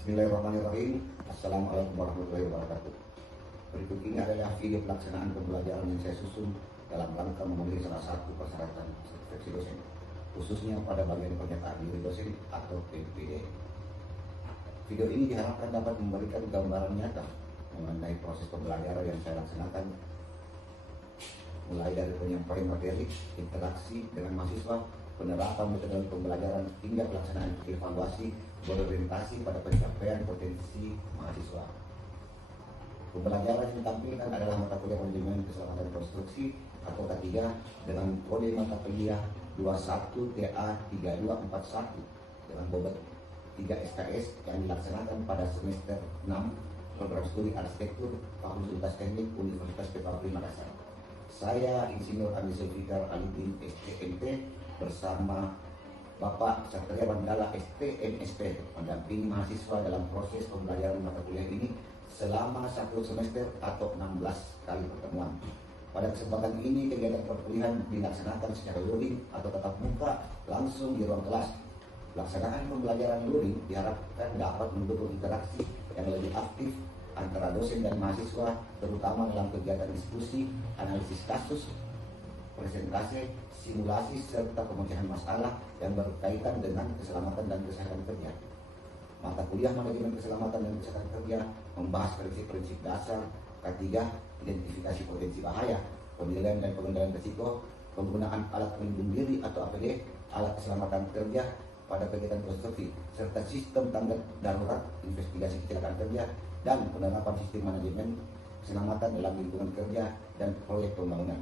Bismillahirrahmanirrahim. Assalamualaikum warahmatullahi wabarakatuh. Berikut ini adalah video pelaksanaan pembelajaran yang saya susun dalam rangka memenuhi salah satu persyaratan sertifikasi dosen, khususnya pada bagian pernyataan diri dosen atau PPDN. Video ini diharapkan dapat memberikan gambaran nyata mengenai proses pembelajaran yang saya laksanakan, mulai dari penyampaian materi, interaksi dengan mahasiswa, penerapan metode pembelajaran hingga pelaksanaan evaluasi berorientasi pada pencapaian potensi mahasiswa. Pembelajaran yang ditampilkan adalah mata kuliah manajemen keselamatan konstruksi atau K3 dengan kode mata kuliah 21 TA 3241 dengan bobot 3 SKS yang dilaksanakan pada semester 6 program studi arsitektur Fakultas Teknik Universitas PPAPRI Makassar. Saya Insinyur Andi Zulfikar Alidin STMT bersama Bapak Satria Mandala STMSP mendampingi mahasiswa dalam proses pembelajaran mata kuliah ini selama 1 semester atau 16 kali pertemuan. Pada kesempatan ini kegiatan perkuliahan dilaksanakan secara luring atau tatap muka langsung di ruang kelas. Pelaksanaan pembelajaran luring diharapkan dapat mendukung interaksi yang lebih aktif antara dosen dan mahasiswa, terutama dalam kegiatan diskusi, analisis kasus, presentasi, simulasi, serta pemecahan masalah yang berkaitan dengan keselamatan dan kesehatan kerja. Mata kuliah manajemen keselamatan dan kesehatan kerja membahas prinsip-prinsip dasar K3, identifikasi potensi bahaya, penilaian dan pengendalian risiko, penggunaan alat pelindung diri atau APD, alat keselamatan kerja pada kegiatan konstruksi, serta sistem tanggap darurat, investigasi kecelakaan kerja, dan penerapan sistem manajemen keselamatan dalam lingkungan kerja dan proyek pembangunan.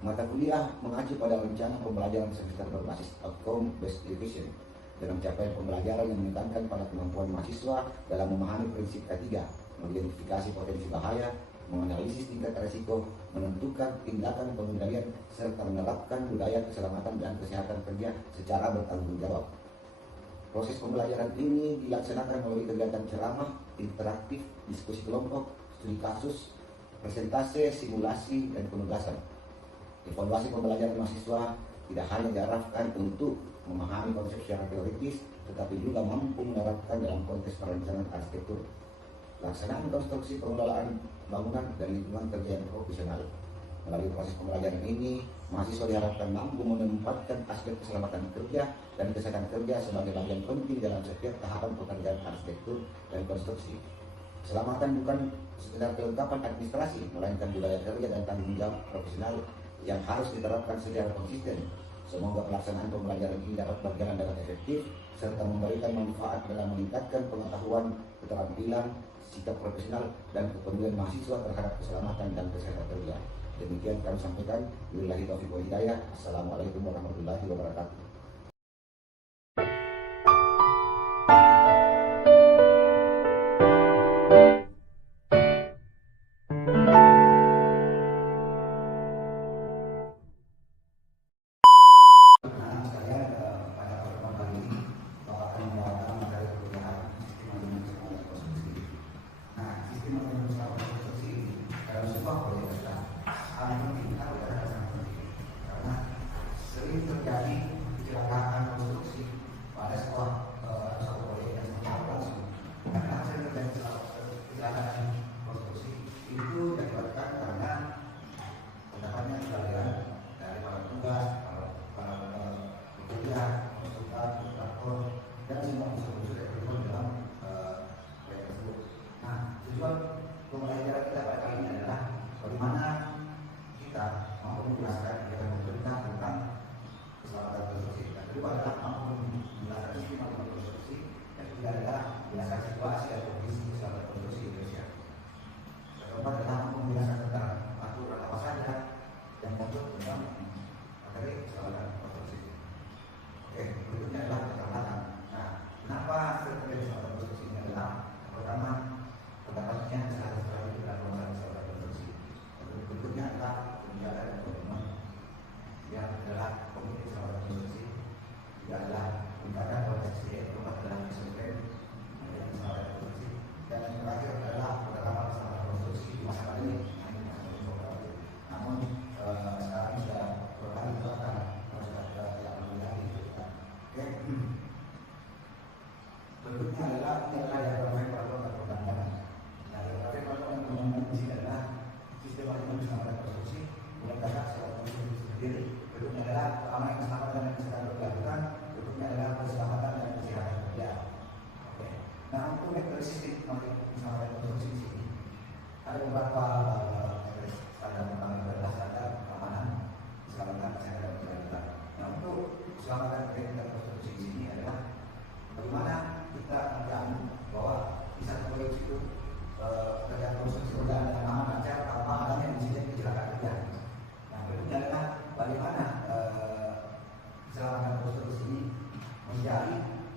Mata kuliah mengacu pada rencana pembelajaran semester berbasis outcome based division dengan capaian pembelajaran yang menekankan pada kemampuan mahasiswa dalam memahami prinsip K3, mengidentifikasi potensi bahaya, menganalisis tingkat risiko, menentukan tindakan pengendalian, serta menerapkan budaya keselamatan dan kesehatan kerja secara bertanggung jawab. Proses pembelajaran ini dilaksanakan melalui kegiatan ceramah, interaktif, diskusi kelompok, studi kasus, presentasi, simulasi, dan penugasan. Evaluasi pembelajaran mahasiswa tidak hanya diarahkan untuk memahami konsep secara teoritis, tetapi juga mampu menerapkan dalam konteks perencanaan arsitektur, pelaksanaan konstruksi, pengelolaan bangunan, dan lingkungan kerja yang profesional. Melalui proses pembelajaran ini, mahasiswa diharapkan mampu menempatkan aspek keselamatan kerja dan kesehatan kerja sebagai bagian penting dalam setiap tahapan pekerjaan arsitektur dan konstruksi. Keselamatan bukan sekedar kelengkapan administrasi, melainkan budaya kerja dan tanggung jawab profesional yang harus diterapkan secara konsisten. Semoga pelaksanaan pembelajaran ini dapat berjalan dengan efektif serta memberikan manfaat dalam meningkatkan pengetahuan, keterampilan, sikap profesional, dan kepedulian mahasiswa terhadap keselamatan dan kesehatan kerja. Demikian kami sampaikan. Wabillahi taufiq wal hidayah. Assalamualaikum warahmatullahi wabarakatuh. Sering terjadi kecelakaan konstruksi pada sebuah satu proyek yang sangat langsung. Karena sering terjadi kecelakaan konstruksi itu diakibatkan karena pendapatnya kelalaian dari para petugas, para pekerja, konsultan, kontraktor, dan semua unsur-unsur yang terlibat dalam proyek tersebut. Nah, tujuan pembelajaran kita pada kali ini adalah bagaimana kita mampu menjelaskan kegiatan pemerintah tentang keselamatan konstruksi. Yang kedua adalah mampu menjelaskan sistem konstruksi. Yang ketiga adalah menjelaskan situasi atau kondisi keselamatan konstruksi di Indonesia. Yang keempat adalah mampu menjelaskan tentang aturan apa saja yang muncul tentang materi keselamatan konstruksi. Oke, berikutnya adalah latar belakang. Nah, kenapa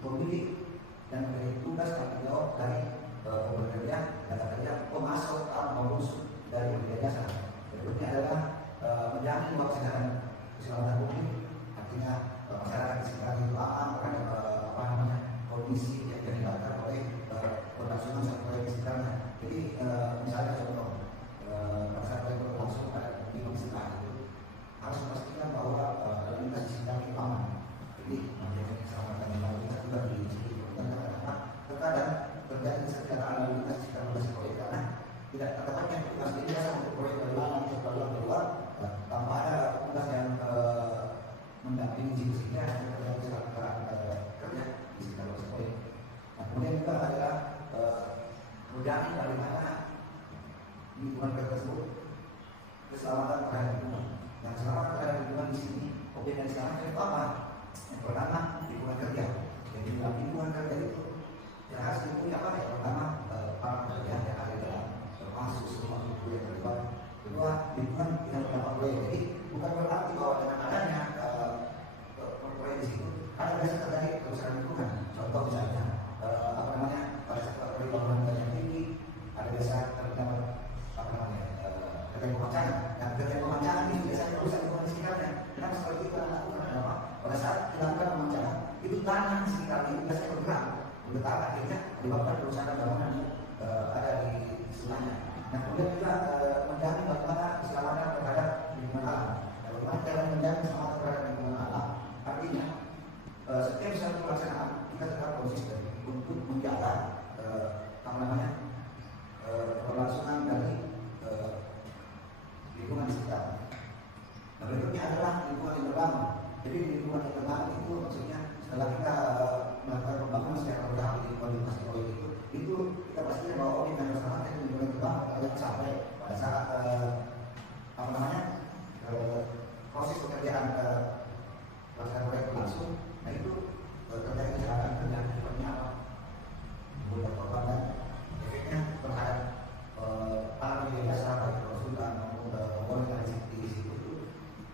pemilik dan menjadi tugas tanggung jawab dari pekerja, data kerja, pemasok maupun dari penyedia jasa. Berikutnya adalah menjamin bahwa keselamatan publik, artinya masyarakat di sekitar itu aman, kondisi yang dilibatkan oleh kelangsungan satu proyek di sekitarnya. Jadi misalnya contoh pada saat proyek berlangsung pada di sekitar itu harus memastikan bahwa lalu lintas di sekitar itu aman. Jadi menjaga keselamatan lalu lintas juga di sini. Karena terkadang terjadi kecelakaan lalu lintas di sekitar lokasi proyek karena tidak tepatnya tugas dia untuk proyek berulang keluar tanpa ada tugas yang mendampingi sehingga hanya terjadi kecelakaan kerja di sekitar lokasi proyek. Nah, kemudian juga adalah menjamin bagaimana lingkungan kerja tersebut keselamatan terhadap lingkungan. Yang selamat terhadap lingkungan di sini, objek yang selamat itu apa? Yang pertama lingkungan kerja. Jadi dalam lingkungan kerja itu yang harus dipunya apa? Yang pertama para pekerja yang ada di dalam, termasuk semua ibu yang terlibat. Kedua lingkungan yang berdampak proyek. Jadi bukan berarti bahwa dengan adanya proyek di situ ada biasa terjadi kerusakan lingkungan. Contoh misalnya pada saat proyek bangunan yang tinggi ada biasa terdapat kerjaan pemancangan. Dan kerjaan pemancangan ini biasanya merusak lingkungan di sekitarnya. Kenapa seperti itu? Kenapa? Pada saat dilakukan pemancangan itu tanah di sekitar ini biasanya bergerak, bergetar, akhirnya menyebabkan kerusakan bangunan ada di sebelahnya. Nah, kemudian juga menjamin bagaimana keselamatan terhadap lingkungan alam. Bagaimana cara menjamin keselamatan terhadap lingkungan alam? Artinya setiap satu pelaksanaan kita tetap konsisten untuk menjaga keberlangsungan dari lingkungan di sekitar. Nah, berikutnya adalah lingkungan yang terbangun. Jadi lingkungan yang terbangun itu maksudnya setelah kita melakukan pembangunan secara bertahap di lingkungan proyek itu kita pastikan bahwa objek yang bersama itu lingkungan terbangun agar sampai pada saat proses pekerjaan pelaksanaan proyek berlangsung. Nah itu terjadi kecelakaan kerja seperti apa? Mulai korban dan efeknya terhadap para penyedia jasa baik konsultan maupun organisasi di situ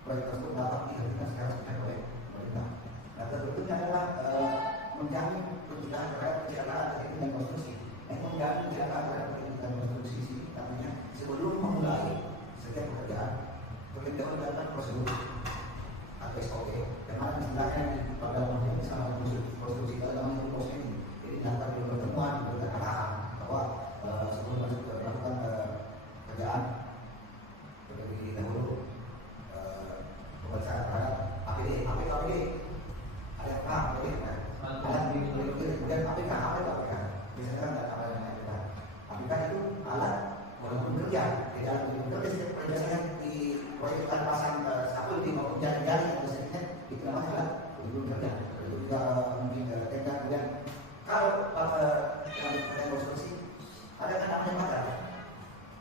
proyek tersebut dapat dihentikan secara sepihak oleh pemerintah. Nah berikutnya adalah menjamin pencegahan terhadap kecelakaan teknik dan konstruksi. Menjamin kecelakaan terhadap teknik dan konstruksi ini artinya sebelum memulai setiap pekerjaan terlebih dahulu dilakukan prosedur atau SOP. Karena istilahnya pada umumnya sama konstruksi dalam proses ini. Jadi dilakukan pertemuan dengan arahan bahwa sebelum melakukan pekerjaan terlebih dahulu pemeriksaan terhadap APD, ada apa APD, alat kemudian APK, biasanya kan ada yang APK. APK itu alat walaupun kerja, di dalam kerja biasanya di proyek pasang sapu di maupun jari-jari yang biasanya itu namanya alat untuk kerja. Itu juga mungkin tenda. Kemudian kalau dalam konstruksi ada kan namanya pagar,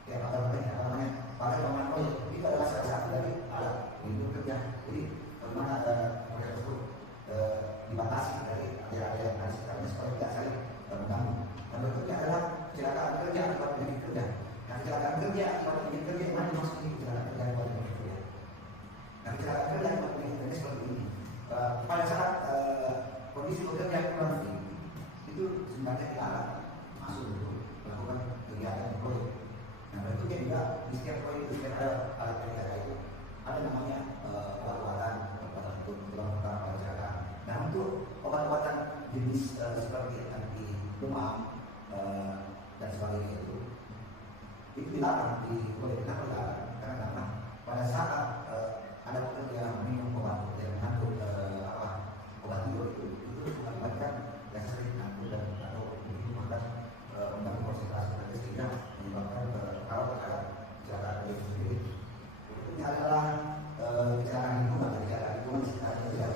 ya namanya pagar bangunan proyek itu adalah salah satu dari alat untuk kerja. Jadi bagaimana proyek tersebut dibatasi dari area-area yang ada sekitarnya supaya tidak saling mengganggu. Dan berikutnya adalah kecelakaan kerja akibat penyakit kerja. Nah, kecelakaan kerja akibat penyakit kerja yang mana maksudnya kecelakaan kerja akibat penyakit kerja? Nah, kecelakaan kerja akibat penyakit kerja seperti ini. Pada saat kondisi bekerja kurang fit, itu sebenarnya dilarang masuk untuk melakukan kegiatan proyek. Nah, berikutnya juga di setiap proyek itu setiap ada alat kerja itu ada namanya obat-obatan untuk melakukan kecelakaan. Nah, untuk obat-obatan jenis seperti anti demam dan sebagainya itu dilarang di proyek. Kenapa dilarang? Karena pada saat ada pekerja minum obat yang mengandung obat tidur itu mengakibatkan yang sering mengandung dan atau menyebabkan mengganggu konsentrasi kerja sehingga menyebabkan kalau terhadap kecelakaan itu sendiri. Ini adalah kecelakaan lingkungan di sekitar kerja.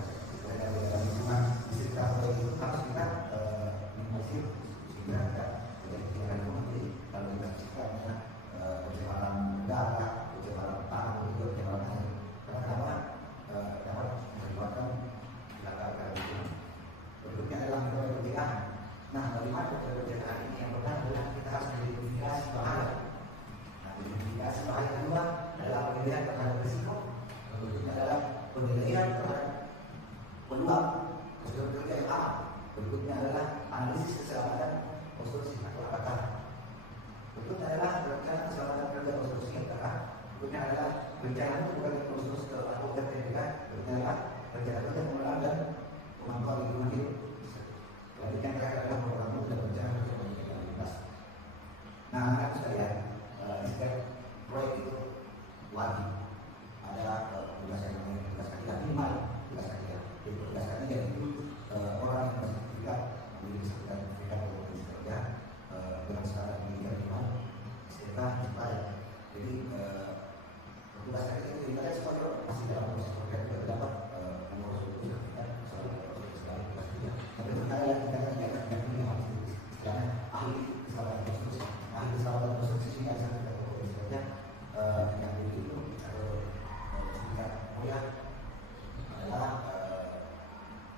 Lingkungan di sekitar proyek itu harus kita minimalisir sehingga tidak terjadi kecelakaan lingkungan. Jadi kalau kita sekitarnya pencemaran udara, pencemaran tanah, pencemaran air, karena dapat terlibat rencana itu bukan khusus ke atau RTPK, rencana kerja pengelolaan dan pemantauan lingkungan hidup. Selanjutnya yang terakhir adalah program dan rencana kerja pendidikan lintas. Nah, anak sekalian, setiap proyek itu wajib ada tugas yang namanya tugas kajian minimal, tugas kajian. Jadi tugas kajian itu orang yang bersertifikat memiliki sertifikat berkompetisi kerja dengan skala pendidikan minimal STK supaya jadi tugas kajian itu kita sebagai masih dalam proses program kita dapat nomor sertifikat selalu proses sekali tugas kajian. Tapi terkadang kita yang ini harus istilahnya ahli keselamatan konstruksi, ahli keselamatan konstruksi ini ada sertifikat berkompetisi kerja yang itu sertifikat mulia adalah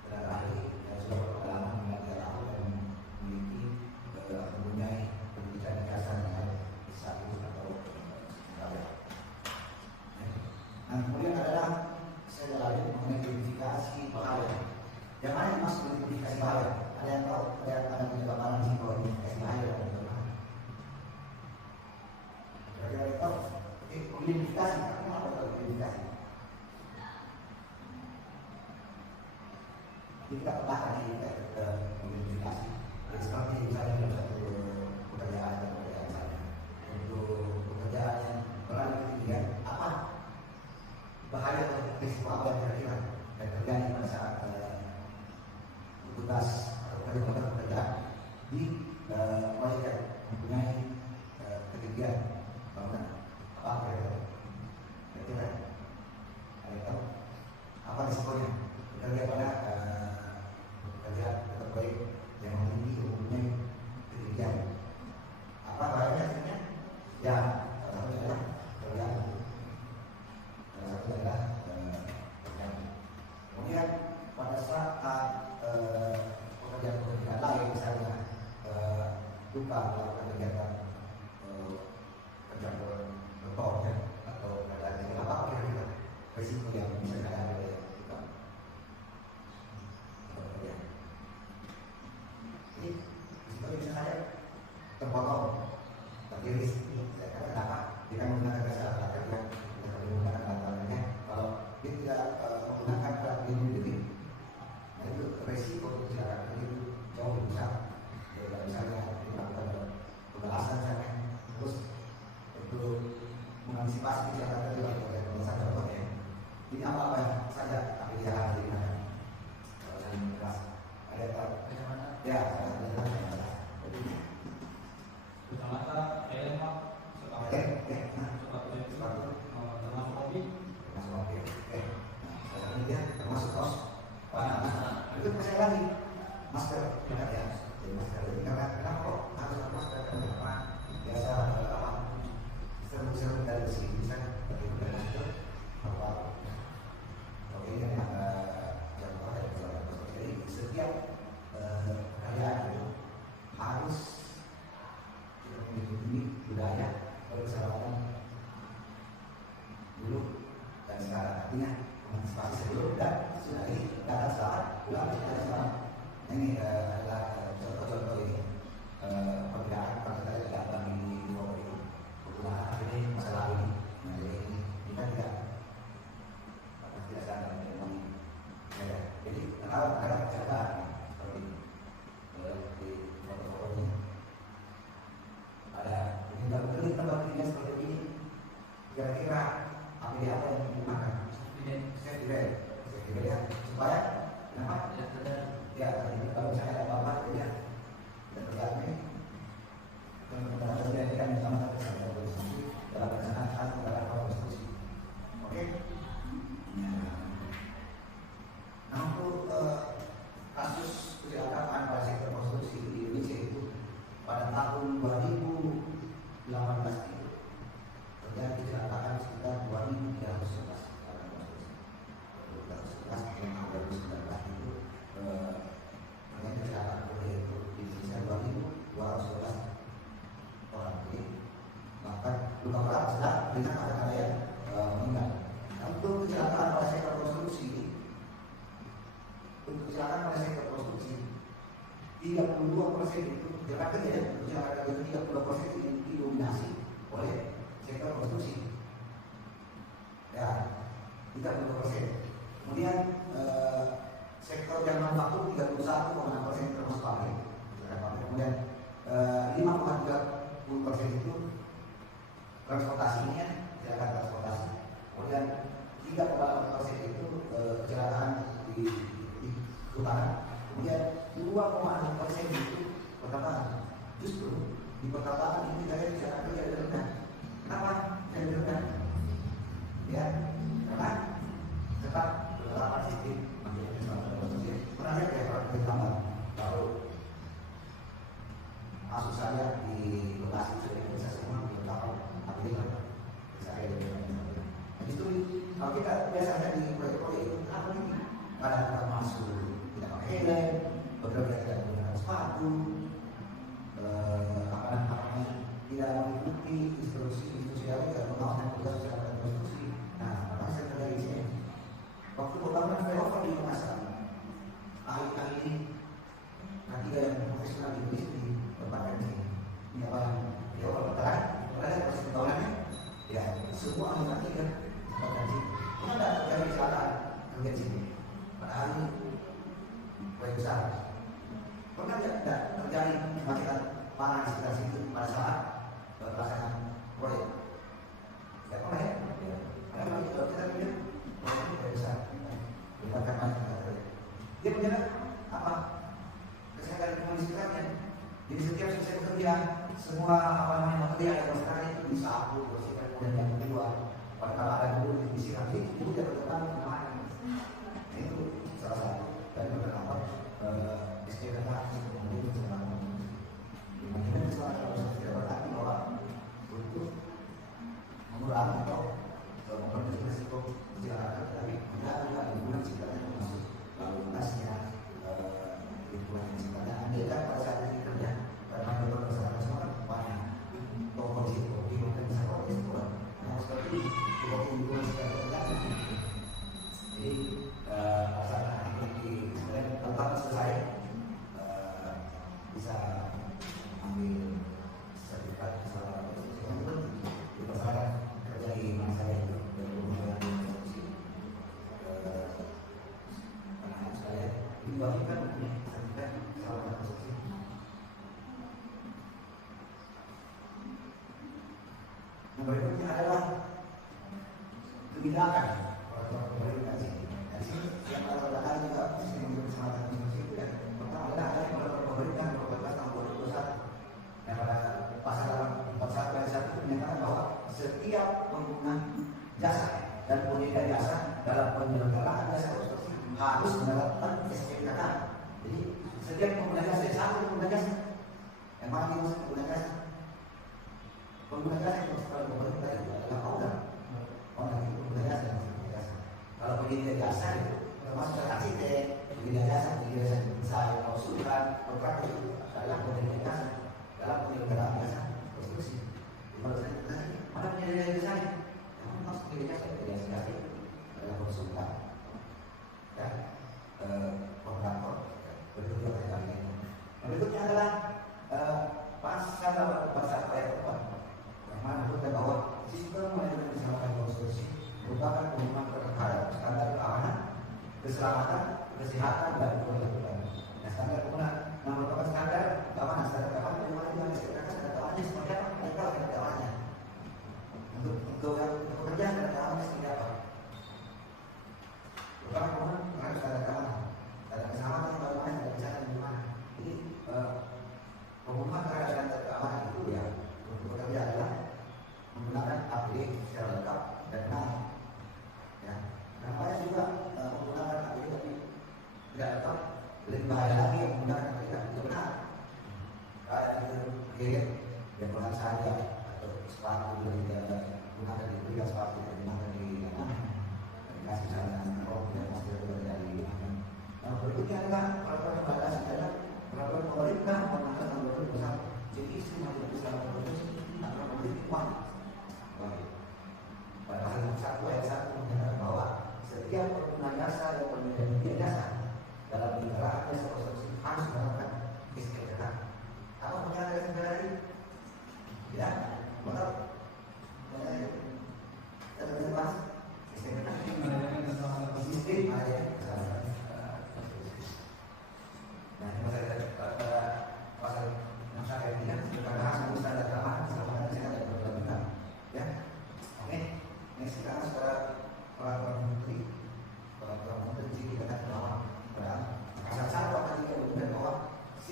tenaga ahli yang sudah berpengalaman mengenai tahun dan memiliki mempunyai pendidikan dasar dengan S1 atau sebagainya. Nah, kemudian adalah saya jalani mengenai identifikasi bahaya. Yang mana yang masuk identifikasi bahaya? Ada yang tahu? Ada penyebaran di bawah identifikasi bahaya dan penyebaran. Kira-kira tahu? Identifikasi, apa itu identifikasi? Kita petakan identifikasi. Jadi seperti misalnya dalam satu pekerjaan atau pekerjaan saya, untuk pekerjaan yang berada di ketinggian, apa bahaya atau risiko apa yang kira-kira yang terjadi pada saat tugas atau pekerjaan di proyek yang mempunyai ketinggian bangunan. Apa kira-kira? Ada yang tahu? Apa risikonya? Kita lihat pada kerja atau proyek yang memiliki umumnya ketinggian. Apa bahayanya hasilnya? Ya, salah satu adalah kerjaan. Salah satu adalah kerjaan. Kemudian pada saat pekerjaan lain misalnya lupa melakukan kegiatan kerja bertolak atau kerjaan apa kira-kira risiko yang bisa ada oleh kita. Jadi risiko bisa saja terpotong, tertiris. Saya kata kenapa? Kita menggunakan dasar alat kerja, kita menggunakan alat-alatnya. Kalau dia tidak menggunakan alat pelindung diri, nah itu risiko kecelakaan itu jauh lebih besar. Jadi misalnya melakukan pembalasan misalnya, terus untuk mengantisipasi kecelakaan itu kalau saya contohnya, ini apa saja tapi dia harus digunakan. Kalau saya keras, ada yang tahu? Ya, kecamatan Elmak termasuk kaos itu masih lagi masker ya, jadi masker ini karena kenapa kok harus masker karena biasa seru-seru dari sini bisa dari masker apa oke ini ada contoh dari masker. Jadi setiap karya itu harus memiliki budaya berkeselamatan dulu dan sekarang, artinya mengantisipasi sebelum dan sudah ini datang sekarang pulang tidak sekarang. Ini adalah contoh-contoh ini perbedaan pada saya tidak bagi dua ini penggunaan ini masalah ini. Nah, jadi ini kita tidak sadar dengan ini. Jadi kalau ada kecelakaan seperti di foto-foto ini ada ini tempat kerja seperti ini, kira-kira apa yang digunakan? Safety belt ya, supaya kenapa? Ya, kalau misalnya ada apa-apa ya, dan terjadi teman-teman terjadi kan sama satu dalam perencanaan dalam konstruksi. Oke. Nah, untuk kasus kecelakaan pada sektor konstruksi di Indonesia itu pada tahun 2018 itu terjadi kecelakaan sekitar 2.311 kecelakaan konstruksi. 2011 yang 2019 itu terjadi kecelakaan proyek itu di Indonesia 2.211 orang. Jadi bahkan luka berat sedang dengan ada yang meninggal. Nah, untuk kecelakaan pada sektor konstruksi, untuk kecelakaan pada sektor konstruksi 32% itu Jakarta ya, Jakarta itu 32% yang didominasi oleh sektor konstruksi. ya 32%. Kemudian sektor yang manufaktur 31,6% termasuk pabrik. Kemudian 5,30% itu transportasinya, kecelakaan transportasi. Kemudian 3,8% itu kecelakaan di hutan. Kemudian 2,6% itu perkapalan. Justru di perkapalan ini saya kecelakaan jadi rendah. Kenapa jadi rendah? Ya, karena tetap beberapa sistem pernah lihat ya Pak di Tambang. Lalu masuk saya di lokasi sudah bisa semua belum tahu apa itu saya di itu kalau kita biasanya di proyek-proyek itu apa ini pada kita masuk tidak pakai helm, bekerja tidak menggunakan sepatu, tidak mengikuti instruksi yang tidak mengamalkan tugas secara konstitusi. Nah, maka saya terjadi di sini. Waktu pembangunan flyover di Makassar, ahli-ahli ini ketiga yang profesional di sini berpakai ini apa yang flyover terkait proses pembangunannya, ya semua ahli ketiga berpakai sini. Mana ada terjadi kecelakaan kerja di sini? Padahal ini proyek besar. Pernah tidak terjadi kemacetan parah di sekitar situ pada saat pelaksanaan proyek? Tidak pernah ya? Karena kalau kita lihat proyek ini tidak besar, bukan macet. Dia menjaga apa? Kesehatan lingkungan di sekitarnya. Jadi setiap selesai bekerja, semua apa namanya material yang masyarakat itu disapu, bersihkan, kemudian yang kedua pada kalau ada dulu disiram itu tidak berkembang kemana? Itu salah satu dari beberapa istilah kemudian keselamatan. Dimana keselamatan tidak berarti bahwa untuk mengurangi atau memperkecil risiko kecelakaan, tapi tidak juga lingkungan sekitarnya termasuk lalu lintasnya, lingkungan sekitarnya. Andai kan pada saat ini kerja karena beberapa kesalahan semua banyak kondisi bukan bisa kondisi kurang. Nah seperti itu lingkungan sekitarnya. Jadi pasangan ini sebenarnya tempat selesai bisa ambil sertifikat keselamatan yang penting di pasangan kerja di masa itu dan kemudian diskusi anak saya dibagikan sertifikat keselamatan konstruksi. Yang berikutnya adalah kebijakan peraturan pemerintah sini. Dari sini yang pertama juga sistem keselamatan konstruksi itu ya. Pertama adalah ada peraturan pemerintah nomor 14 tahun 2021 yang pada pasal 41 ayat 1 menyatakan bahwa setiap pengguna jasa dan penyedia jasa dalam penyelenggaraan jasa konstruksi harus menerapkan SPKK. Jadi setiap pengguna jasa satu pengguna jasa yang mana dimaksud pengguna jasa? Pengguna jasa yang dimaksud pemerintah itu adalah owner itu pengguna jasa. Kalau penyedia jasa itu termasuk arsitek, penyedia jasa desain, konsultan, kontraktor itu adalah penyedia jasa dalam penyelenggaraan jasa konstruksi. Kalau saya tanya, mana penyedia jasa? Yang maksud penyedia jasa adalah konsultan, ya, kontraktor, berikutnya adalah ini. Berikutnya adalah pasal ayat 4 yang mana menunjukkan bahwa sistem manajemen keselamatan konstruksi merupakan pedoman terhadap standar keamanan, keselamatan, kesehatan dan keberlangsungan. Nah, standar keamanan merupakan standar keamanan, standar keamanan yang mana kita disediakan standar keamanannya seperti apa? Kita standar keamanannya. Untuk yang bekerja standar keamanannya seperti apa? Merupakan pedoman terhadap standar keamanan, standar keselamatan bagaimana, standar kesehatan bagaimana. Jadi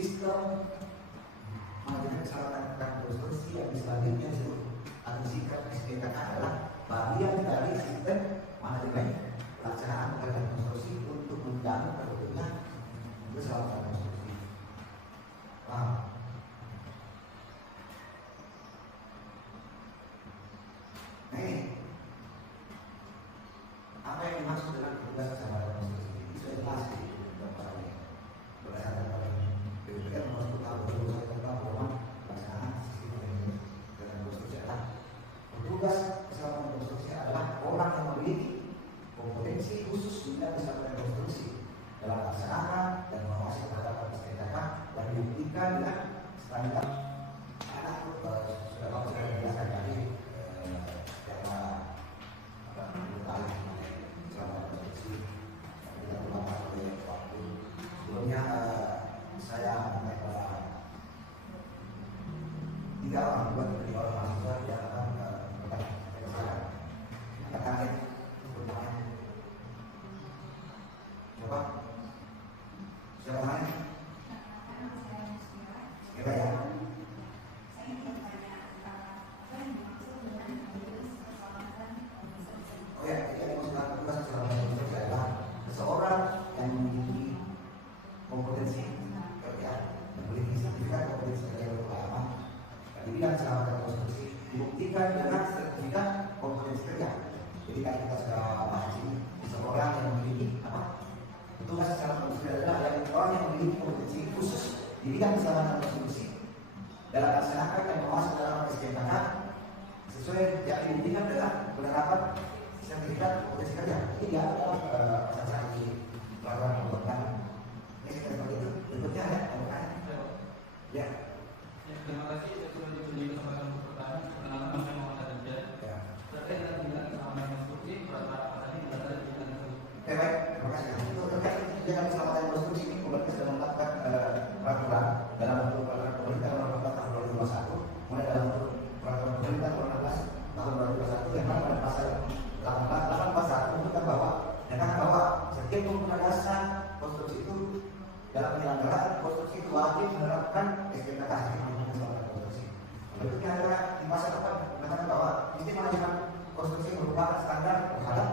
sistem manajemen keselamatan konstruksi yang selanjutnya disebut atau sikap SPKK adalah bagian dari sistem manajemen pelaksanaan pekerjaan konstruksi untuk menjamin terwujudnya keselamatan konstruksi. Paham? Nah ini apa yang dimaksud dengan tugas keselamatan konstruksi? Itu sudah jelas di beberapa ini berdasarkan pada BPK nomor 10 tahun 2021 tentang pedoman pelaksanaan sistem manajemen pekerjaan konstruksi adalah petugas keselamatan konstruksi adalah orang yang memiliki kompetensi khusus di bidang keselamatan konstruksi dalam melaksanakan dan mengawasi terhadap SPKK dan dibuktikan dengan standar anak sudah kamu sudah dijelaskan tadi karena keselamatan konstruksi kita ulama oleh waktu sebelumnya saya mengenai pada 3 orang mahasiswa yang akan katakan coba siapa namanya? Kita ya. Oh ya, itu yang maksudnya tugas keselamatan konstruksi adalah seseorang yang memiliki kompetensi kerja, memiliki sertifikat kompetensi kerja yang lama di bidang keselamatan konstruksi dibuktikan dengan sertifikat kompetensi kerja. Jadi kan kita sudah bahas ini, seseorang yang memiliki apa? Tugas keselamatan konstruksi adalah orang yang memiliki kompetensi khusus di bidang keselamatan konstruksi dalam melaksanakan dan mengawasi dalam SPKK sesuai yang dibuktikan dengan penerapan sertifikat kompetensi kerja. Jadi dia adalah pasal di peraturan pembuatan. Ini seperti itu. Berikutnya ya, ya. Terima kasih sudah diberi kesempatan untuk bertanya. Perkenalkan saya Muhammad Aditya. Ya. Terkait dengan bidang keselamatan konstruksi, peraturan apa tadi berasal dari bidang tersebut. Baik, terima kasih. Itu terkait dengan keselamatan konstruksi ini pemerintah sudah menetapkan peraturan dalam bentuk peraturan pemerintah nomor 4 tahun 2021, mulai dalam bentuk peraturan pemerintah nomor 16 tahun 2021 yang mana pada pasal 8 pasal menunjukkan bahwa setiap pengguna jasa konstruksi itu dalam penyelenggaraan konstruksi itu wajib menerapkan SPKK keselamatan konstruksi. Berikutnya adalah di pasal 8 mengatakan bahwa sistem manajemen konstruksi merupakan standar terhadap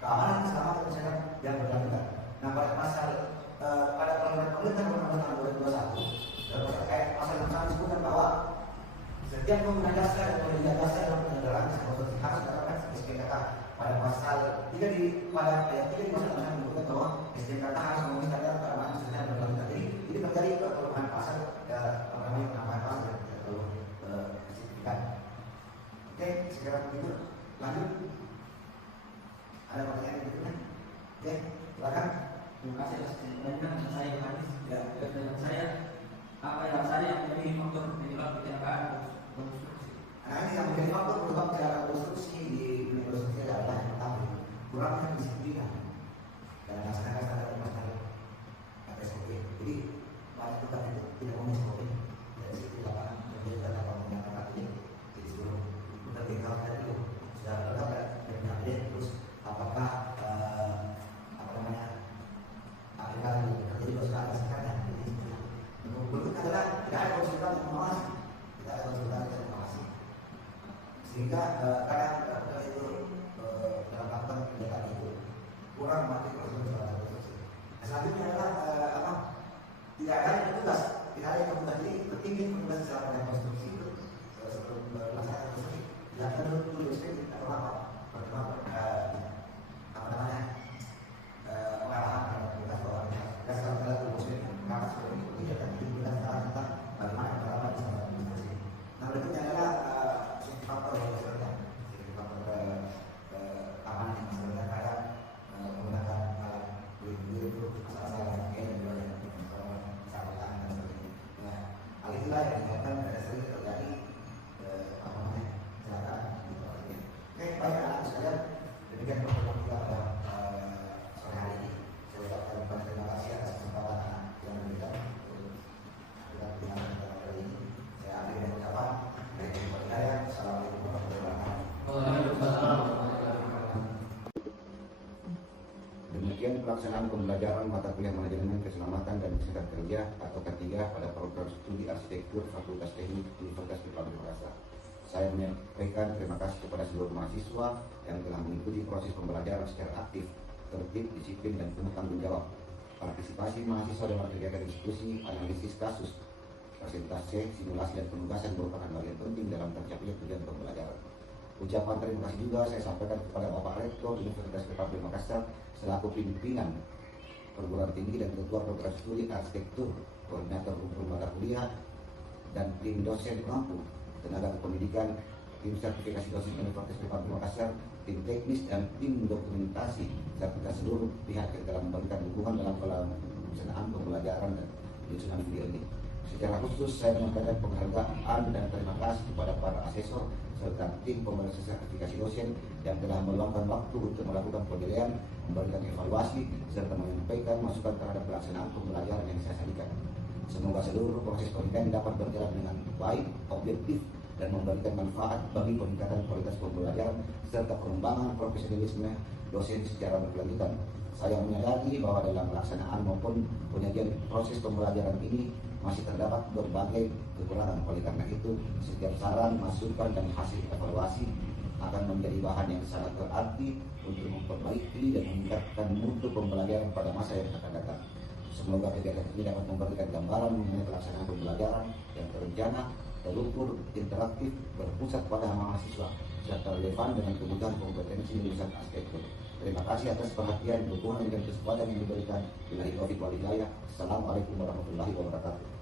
keamanan keselamatan kesehatan yang berkelanjutan. Nah pada pasal pada peraturan pemerintah nomor 6 tahun 2021 dalam pasal yang sama disebutkan bahwa setiap pengguna jasa dan penyedia jasa dalam penyelenggaraan konstruksi harus menerapkan SPKK. Pada pasal 3 pada ayat 3 di pasal 6 disebutkan bahwa SPKK harus memenuhi standar keamanan kesehatan yang berkelanjutan. Jadi ini terjadi perubahan pasal penambahan pasal yang tidak perlu signifikan. Oke, sekarang begitu lanjut. Ada pertanyaan berikutnya? Oke, silakan. Terima kasih atas penjelasan saya Yohanes. Ya. Pertanyaan saya, apa yang rasanya yang menjadi faktor penyebab kecelakaan konstruksi? Nah ini yang menjadi faktor penyebab kecelakaan konstruksi di dunia konstruksi adalah yang pertama kurangnya disiplinan dalam melaksanakan standar internasional atau SOP. Jadi banyak kita itu tidak punya SOP dari situ lapangan menjadi data pembangunan ini. Jadi sebelum kita tinggal tadi itu sudah lengkap dan update terus apakah apakah terjadi dosa sekarang. Berikutnya adalah tidak ada konsultan yang mengawasi, tidak ada konsultan yang mengawasi, sehingga kadang itu dalam melakukan kegiatan itu kurang mati konsultan. Selanjutnya adalah tidak ada yang tugas, tidak ada yang tugas ini tertinggi tugas keselamatan konstruksi itu sebelum melaksanakan konstruksi tidak ada tulis atau apa namanya pengalaman kita bahwa dasar dalam muslim maka seperti itu tidak akan kita sekarang tentang bagaimana pengalaman di sana administrasi. Nah berikutnya adalah faktor yang masyarakat, faktor keamanan yang masyarakat kayak menggunakan alat itu masalah yang juga yang keselamatan dan sebagainya. Nah hal itulah yang menyebabkan sering terjadi kecelakaan di tempat ini. Oke, baik anak sekalian, demikian pertemuan kita pada sore hari ini. Saya ucapkan terima kasih atas kesempatan yang diberikan untuk kita bincang tentang kali ini. Saya akhiri dengan ucapan dari saya. Assalamualaikum warahmatullahi wabarakatuh. Demikian pelaksanaan pembelajaran mata kuliah manajemen keselamatan dan kesehatan kerja atau K3 pada program studi arsitektur Fakultas Teknik Universitas Kepulauan Makassar. Saya menyampaikan terima kasih kepada seluruh mahasiswa yang telah mengikuti proses pembelajaran secara aktif, tertib, disiplin, dan penuh tanggung jawab. Partisipasi mahasiswa dalam kegiatan diskusi, analisis kasus, presentasi, simulasi, dan penugasan merupakan bagian penting dalam tercapainya tujuan pembelajaran. Ucapan terima kasih juga saya sampaikan kepada Bapak Rektor Universitas Kepulauan Makassar selaku pimpinan perguruan tinggi dan ketua program studi arsitektur, koordinator hukum mata kuliah, dan tim dosen pengampu, tenaga kependidikan, tim sertifikasi dosen Universitas Kepulauan Makassar, tim teknis, dan tim dokumentasi, serta seluruh pihak yang telah memberikan dukungan dalam pelaksanaan pembelajaran dan penyusunan video ini. Secara khusus saya menyampaikan penghargaan dan terima kasih kepada para asesor serta tim pemeriksa sertifikasi dosen yang telah meluangkan waktu untuk melakukan penilaian, memberikan evaluasi, serta menyampaikan masukan terhadap pelaksanaan pembelajaran yang saya sajikan. Semoga seluruh proses penelitian dapat berjalan dengan baik, objektif, dan memberikan manfaat bagi peningkatan kualitas pembelajaran serta pengembangan profesionalisme dosen secara berkelanjutan. Saya menyadari bahwa dalam pelaksanaan maupun penyajian proses pembelajaran ini masih terdapat berbagai kekurangan. Oleh karena itu, setiap saran, masukan, dan hasil evaluasi akan menjadi bahan yang sangat berarti untuk memperbaiki dan meningkatkan mutu pembelajaran pada masa yang akan datang. Semoga kegiatan ini dapat memberikan gambaran mengenai pelaksanaan pembelajaran yang terencana, terukur, interaktif, berpusat pada mahasiswa, serta relevan dengan kebutuhan kompetensi lulusan arsitektur. Terima kasih atas perhatian, dukungan, dan kesempatan yang diberikan. Bila Assalamualaikum warahmatullahi wabarakatuh.